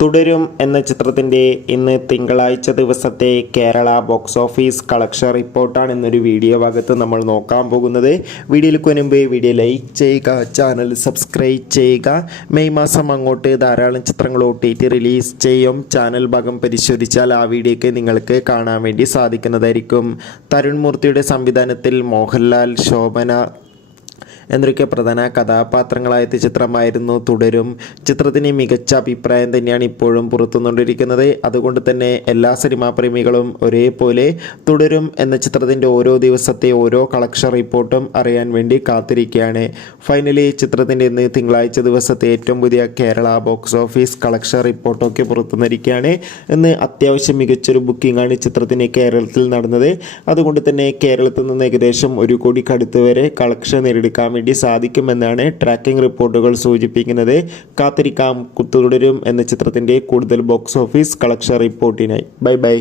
തുടരും എന്ന ചിത്രത്തിൻ്റെ ഇന്ന് തിങ്കളാഴ്ച ദിവസത്തെ കേരള ബോക്സ് ഓഫീസ് കളക്ഷൻ റിപ്പോർട്ടാണ് ഇന്നൊരു വീഡിയോ ഭാഗത്ത് നമ്മൾ നോക്കാൻ പോകുന്നത്. വീഡിയോയിലേക്ക് മുൻപ് വീഡിയോ ലൈക്ക് ചെയ്യുക, ചാനൽ സബ്സ്ക്രൈബ് ചെയ്യുക. മെയ് മാസം അങ്ങോട്ട് ധാരാളം ചിത്രങ്ങൾ OTT റിലീസ് ചെയ്യും. ചാനൽ ഭാഗം പരിശോധിച്ചാൽ ആ വീഡിയോയ്ക്ക് നിങ്ങൾക്ക് കാണാൻ വേണ്ടി സാധിക്കുന്നതായിരിക്കും. തരുൺ മൂർത്തിയുടെ സംവിധാനത്തിൽ മോഹൻലാൽ, ശോഭന എന്നൊക്കെ പ്രധാന കഥാപാത്രങ്ങളായ ചിത്രമായിരുന്നു തുടരും. ചിത്രത്തിന് മികച്ച അഭിപ്രായം തന്നെയാണ് ഇപ്പോഴും പുറത്തുകൊണ്ടിരിക്കുന്നത്. അതുകൊണ്ട് തന്നെ എല്ലാ സിനിമാ പ്രേമികളും ഒരേപോലെ തുടരും എന്ന ചിത്രത്തിൻ്റെ ഓരോ ദിവസത്തെ ഓരോ കളക്ഷൻ റിപ്പോർട്ടും അറിയാൻ വേണ്ടി കാത്തിരിക്കുകയാണ്. ഫൈനലി ചിത്രത്തിൻ്റെ ഇന്ന് തിങ്കളാഴ്ച ദിവസത്തെ ഏറ്റവും പുതിയ കേരള ബോക്സ് ഓഫീസ് കളക്ഷൻ റിപ്പോർട്ടൊക്കെ പുറത്തുനിന്നിരിക്കുകയാണ്. ഇന്ന് അത്യാവശ്യം മികച്ചൊരു ബുക്കിംഗ് ആണ് ചിത്രത്തിന് കേരളത്തിൽ നടന്നത്. അതുകൊണ്ട് തന്നെ കേരളത്തിൽ നിന്ന് ഏകദേശം 1 കോടിക്കടുത്ത് വരെ കളക്ഷൻ നേടിയെടുക്കാൻ വേണ്ടി സാധിക്കുമെന്നാണ് ട്രാക്കിംഗ് റിപ്പോർട്ടുകൾ സൂചിപ്പിക്കുന്നത്. കാത്തിരിക്കാം തുടരും എന്ന ചിത്രത്തിൻ്റെ കൂടുതൽ ബോക്സ് ഓഫീസ് കളക്ഷൻ റിപ്പോർട്ടിനായി. ബൈ.